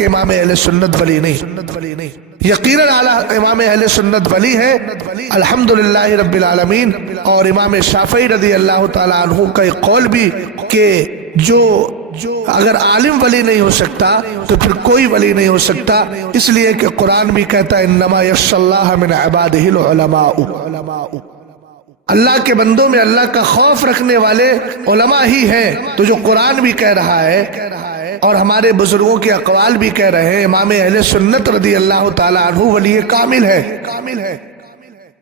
کہ امام اہل سنت ولی نہیں، یقیناً اعلی امام اہل سنت ولی ہے الحمدللہ رب العالمین۔ اور امام شافعی رضی اللہ تعالی عنہ کا ایک قول بھی کہ جو اگر عالم ولی نہیں ہو سکتا تو پھر کوئی ولی نہیں ہو سکتا، اس لیے کہ قرآن بھی کہتا ہے انما یخشی اللہ من عبادہ العلماء، اللہ کے بندوں میں اللہ کا خوف رکھنے والے علماء ہی ہیں۔ تو جو قرآن بھی کہہ رہا ہے اور ہمارے بزرگوں کے اقوال بھی کہہ رہے ہیں، امام اہل سنت رضی اللہ تعالی عنہ ولی کامل ہے۔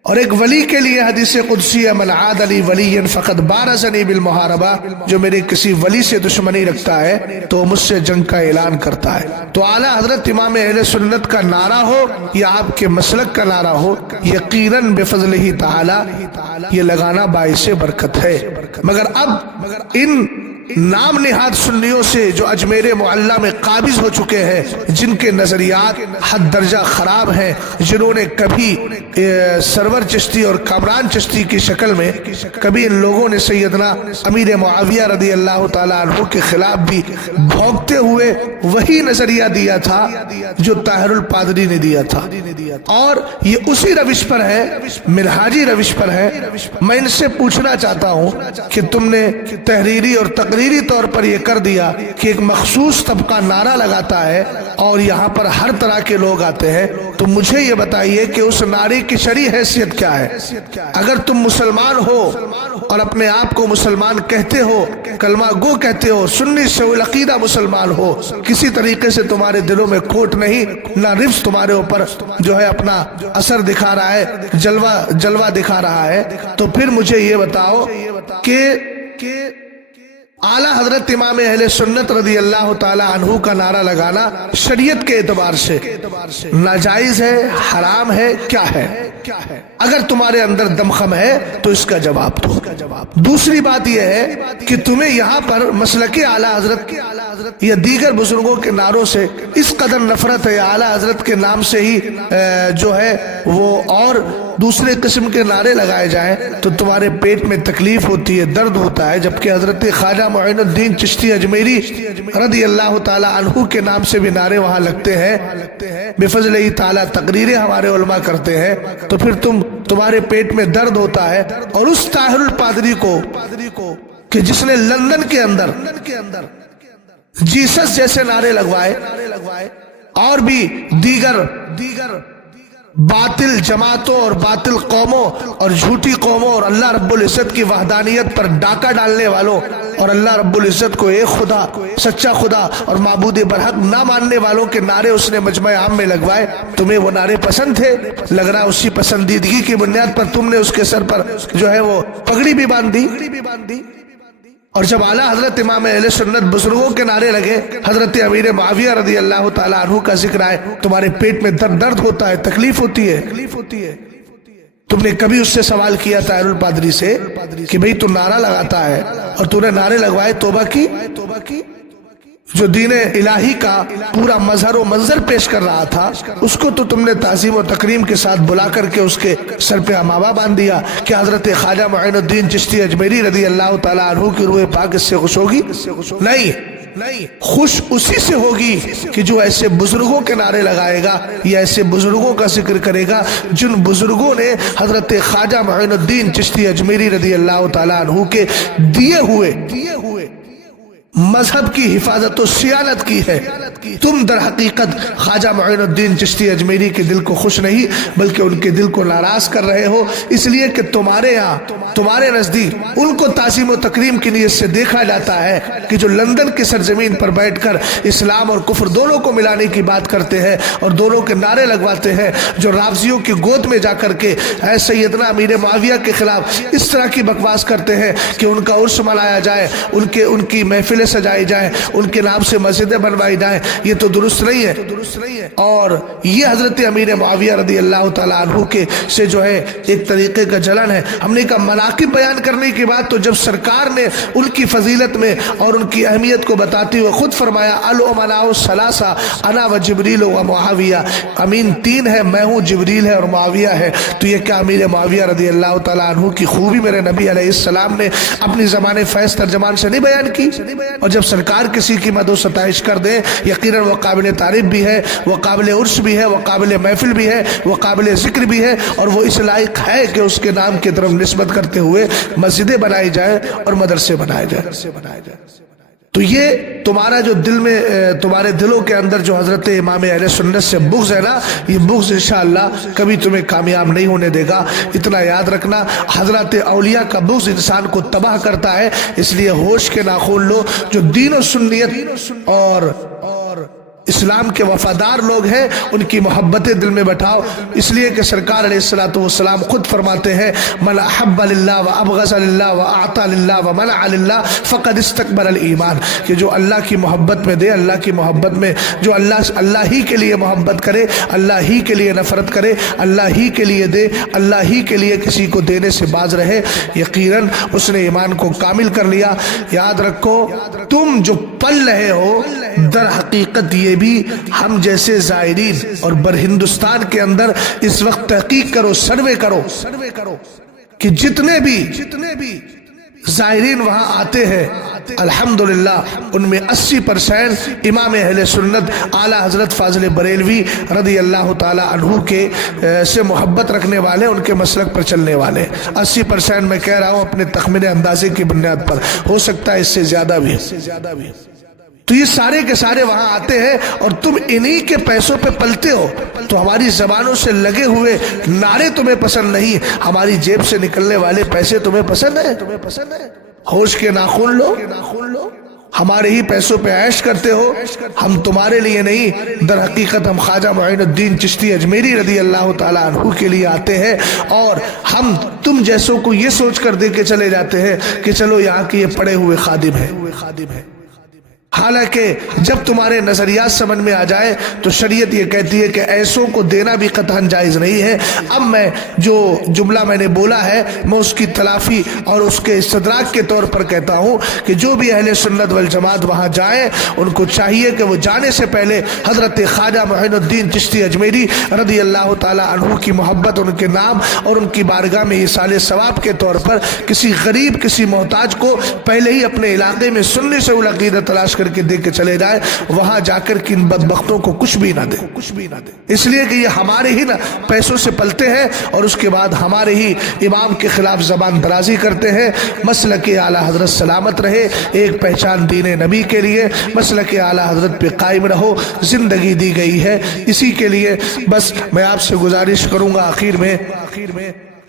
اور ایک ولی کے لیے حدیث قدسی ہے من عاد لی ولی فقد بارزنی بالمحاربہ، جو میرے کسی ولی سے دشمنی رکھتا ہے تو مجھ سے جنگ کا اعلان کرتا ہے۔ تو اعلیٰ حضرت امام اہل سنت کا نعرہ ہو یا آپ کے مسلک کا نعرہ ہو، یقیناً بفضلہ تعالی یہ لگانا باعث برکت ہے۔ مگر اب ان نام نہاد سنیوں سے جو اجمیر معلیٰ میں قابض ہو چکے ہیں، جن کے نظریات حد درجہ خراب ہیں، جنہوں نے کبھی سرور چشتی اور کامران چشتی کی شکل میں کبھی ان لوگوں نے سیدنا امیر معاویہ رضی اللہ تعالیٰ عنہ کے خلاف بھی بھونکتے ہوئے وہی نظریہ دیا تھا جو طاہر الپادری نے دیا تھا، اور یہ اسی روش پر ہے، منہاجی روش پر ہے۔ میں ان سے پوچھنا چاہتا ہوں کہ تم نے تحریری اور تقریری طور پر یہ کر دیا کہ ایک مخصوص طبقہ نعرہ لگاتا ہے اور یہاں پر ہر طرح کے لوگ آتے ہیں، تو مجھے یہ بتائیے کہ اس نعرے کی شرعی حیثیت کیا ہے؟ اگر تم مسلمان ہو اور اپنے آپ کو مسلمان کہتے ہو، کلمہ گو کہتے ہو، سنی سے العقیدہ مسلمان ہو، کسی طریقے سے تمہارے دلوں میں کھوٹ نہیں، نہ رفض تمہارے اوپر جو ہے اپنا اثر دکھا رہا ہے، جلوہ دکھا رہا ہے، تو پھر مجھے یہ بتاؤ کہ اعلیٰ حضرت امام اہل سنت رضی اللہ تعالی عنہ کا نعرہ لگانا شریعت کے اعتبار سے ناجائز ہے، حرام ہے، کیا ہے؟ اگر تمہارے اندر دمخم ہے تو اس کا جواب دو۔ دوسری بات یہ ہے کہ تمہیں یہاں پر مسلک اعلیٰ حضرت یا دیگر بزرگوں کے نعروں سے اس قدر نفرت ہے، اعلیٰ حضرت کے نام سے ہی جو ہے وہ اور دوسرے قسم کے نعرے لگائے جائیں تو تمہارے پیٹ میں تکلیف ہوتی ہے، درد ہوتا ہے، جبکہ حضرت خواجہ معین الدین چشتی اجمیری رضی اللہ تعالی عنہ کے نام سے بھی نعرے وہاں لگتے ہیں، بفضلہ تعالی تقریریں ہمارے علماء کرتے ہیں، تو پھر تمہارے پیٹ میں درد ہوتا ہے۔ اور اس طاہر الپادری کو کہ جس نے لندن کے اندر جیسس جیسے نعرے لگوائے اور بھی دیگر باطل جماعتوں اور باطل قوموں اور جھوٹی قوموں اور اللہ رب العزت کی وحدانیت پر ڈاکہ ڈالنے والوں اور اللہ رب العزت کو ایک خدا، سچا خدا اور معبود برحق نہ ماننے والوں کے نعرے اس نے مجمع عام میں لگوائے۔ تمہیں وہ نعرے پسند تھے، لگ رہا اسی پسندیدگی کی بنیاد پر تم نے اس کے سر پر جو ہے وہ پگڑی بھی باندھ دی۔ اور جب اعلیٰ حضرت امام اہل سنت بزرگوں کے نعرے لگے، حضرت امیر معاویہ رضی اللہ تعالیٰ عنہ کا ذکر آئے، تمہارے پیٹ میں درد ہوتا ہے، تکلیف ہوتی ہے۔ تم نے کبھی اس سے سوال کیا طاہر الپادری سے کہ بھئی تو نعرہ لگاتا ہے اور تو نے نعرے لگوائے، توبہ کی؟ جو دین الہی کا پورا مظہر و منظر پیش کر رہا تھا، اس کو تو تم نے تعظیم و تکریم کے ساتھ بلا کر کے اس کے سر پہ امامہ باندھ دیا کہ حضرت خواجہ معین الدین چشتی اجمیری رضی اللہ تعالیٰ عنہ کی روح پاک اس سے خوش ہوگی؟ نہیں، خوش اسی سے ہوگی کہ جو ایسے بزرگوں کے نعرے لگائے گا یا ایسے بزرگوں کا ذکر کرے گا جن بزرگوں نے حضرت خواجہ معین الدین چشتی اجمیری رضی اللہ تعالیٰ عنہ کے دیے ہوئے مذہب کی حفاظت و سیانت کی ہے۔ تم در حقیقت خواجہ معین الدین چشتی اجمیری کے دل کو خوش نہیں بلکہ ان کے دل کو ناراض کر رہے ہو، اس لیے کہ تمہارے یہاں، تمہارے نزدیک ان کو تعظیم و تکریم کی نیت سے دیکھا جاتا ہے کہ جو لندن کی سرزمین پر بیٹھ کر اسلام اور کفر دونوں کو ملانے کی بات کرتے ہیں اور دونوں کے نعرے لگواتے ہیں، جو رافضیوں کی گود میں جا کر کے اے سیدنا امیر معاویہ کے خلاف اس طرح کی بکواس کرتے ہیں کہ ان کا عرس منایا جائے، ان کی محفلیں سجائی جائیں، ان کے نام سے مسجدیں بنوائی جائیں، یہ تو درست نہیں ہے۔ اور یہ حضرت امیر معاویہ رضی اللہ تعالیٰ عنہ کے سے جو ہے ایک طریقے کا جلن ہے۔ ہم نے کہا مناقب بیان کرنے کے بعد تو جب سرکار نے ان کی فضیلت میں اور ان کی اہمیت کو بتاتے ہوئے خود فرمایا الامناء الثلاثہ انا و جبریل و معاویہ، امین تین ہے، میں ہوں، جبریل ہے اور معاویہ ہے، تو یہ کیا امیر معاویہ رضی اللہ تعالیٰ عنہ کی خوبی میرے نبی علیہ السلام نے اپنی زبان فیض ترجمان سے نہیں بیان کی؟ اور جب سرکار کسی کی مدح و ستائش کر دیں یقیناً وہ قابل تعریف بھی ہے، وہ قابل عرس بھی ہے، وہ قابل محفل بھی ہے، وہ قابل ذکر بھی ہے، اور وہ اس لائق ہے کہ اس کے نام کی طرف نسبت کرتے ہوئے مسجدیں بنائی جائیں اور مدرسے بنائے جائیں۔ تو یہ تمہارا جو دل میں، تمہارے دلوں کے اندر جو حضرت امام اہل سنت سے بغض ہے نا، یہ بغض انشاءاللہ کبھی تمہیں کامیاب نہیں ہونے دے گا۔ اتنا یاد رکھنا، حضرت اولیاء کا بغض انسان کو تباہ کرتا ہے، اس لیے ہوش کے ناخن لو۔ جو دین و سنیت اور اسلام کے وفادار لوگ ہیں ان کی محبتیں دل میں بٹھاؤ، اس لیے کہ سرکار علیہ الصلوۃ والسلام خود فرماتے ہیں من احب للہ وابغض للہ واعطى للہ ومنع للہ فقد استکبر الایمان، کہ جو اللہ کی محبت میں دے، اللہ کی محبت میں جو اللہ ہی کے لیے محبت کرے، اللہ ہی کے لیے نفرت کرے، اللہ ہی کے لیے دے، اللہ ہی کے لیے کسی کو دینے سے باز رہے، یقیناً اس نے ایمان کو کامل کر لیا۔ یاد رکھو تم جو پل رہے ہو، در حقیقت یہ بھی ہم جیسے زائرین، اور بر ہندوستان کے اندر اس وقت تحقیق کرو، سروے کرو کہ جتنے بھی زائرین وہاں آتے ہیں الحمدللہ ان میں 80% امام اہل سنت اعلیٰ حضرت فاضل بریلوی رضی اللہ تعالی عنہ کے سے محبت رکھنے والے، ان کے مسلک پر چلنے والے۔ 80% میں کہہ رہا ہوں اپنے تخمینے اندازے کی بنیاد پر، ہو سکتا ہے اس سے زیادہ بھی۔ تو یہ سارے کے سارے وہاں آتے ہیں اور تم انہی کے پیسوں پہ پلتے ہو، تو ہماری زبانوں سے لگے ہوئے نعرے تمہیں پسند نہیں، ہماری جیب سے نکلنے والے پیسے تمہیں پسند ہے؟ ہوش کے ناخن لو، ہمارے ہی پیسوں پہ عیش کرتے ہو، ہم تمہارے لیے نہیں، در حقیقت ہم خواجہ معین الدین چشتی اجمیری رضی اللہ تعالیٰ عنہ کے لیے آتے ہیں، اور ہم تم جیسوں کو یہ سوچ کر دے کے چلے جاتے ہیں کہ چلو یہاں کے یہ پڑے ہوئے خادم ہیں۔ حالانکہ جب تمہارے نظریات سمجھ میں آ جائے تو شریعت یہ کہتی ہے کہ ایسوں کو دینا بھی قطعاً جائز نہیں ہے۔ اب میں جو جملہ میں نے بولا ہے میں اس کی تلافی اور اس کے استدراک کے طور پر کہتا ہوں کہ جو بھی اہل سنت والجماعت وہاں جائیں ان کو چاہیے کہ وہ جانے سے پہلے حضرت خواجہ معین الدین چشتی اجمیری رضی اللہ تعالی عنہ کی محبت، ان کے نام اور ان کی بارگاہ میں ایصال ثواب کے طور پر کسی غریب، کسی محتاج کو پہلے ہی اپنے علاقے میں سننے سے العقیدہ تلاش کر کے دے کے چلے جائے، وہاں جا کر کہ ان بدبختوں کو کچھ بھی نہ دے، اس لیے کہ یہ ہمارے ہی پیسوں سے پلتے ہیں اور اس کے بعد ہمارے ہی امام کے خلاف زبان درازی کرتے ہیں۔ مسلک اعلیٰ حضرت سلامت رہے، ایک پہچان دین نبی کے لیے مسلک اعلیٰ حضرت پہ قائم رہو، زندگی دی گئی ہے اسی کے لیے۔ بس میں آپ سے گزارش کروں گا آخر میں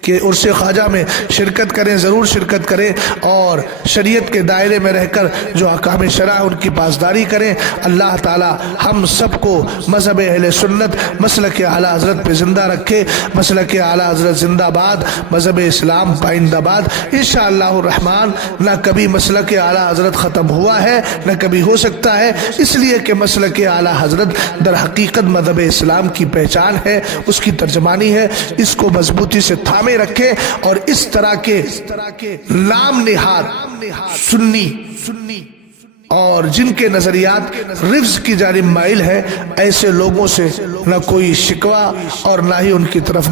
کہ عرس خواجہ میں شرکت کریں، ضرور شرکت کریں، اور شریعت کے دائرے میں رہ کر جو احکام شرع ان کی پاسداری کریں۔ اللہ تعالی ہم سب کو مذہب اہل سنت، مسلک اعلیٰ حضرت پہ زندہ رکھے۔ مسلک اعلیٰ حضرت زندہ باد، مذہب اسلام پائندہ باد انشاءاللہ الرحمن۔ نہ کبھی مسلک اعلیٰ حضرت ختم ہوا ہے نہ کبھی ہو سکتا ہے، اس لیے کہ مسلک اعلیٰ حضرت در حقیقت مذہب اسلام کی پہچان ہے، اس کی ترجمانی ہے۔ اس کو مضبوطی سے تھامے رکھے اور اس طرح کے لام نہاد سنی اور جن کے نظریات رفض کی جانب مائل ہے، ایسے لوگوں سے نہ کوئی شکوہ اور نہ ہی ان کی طرف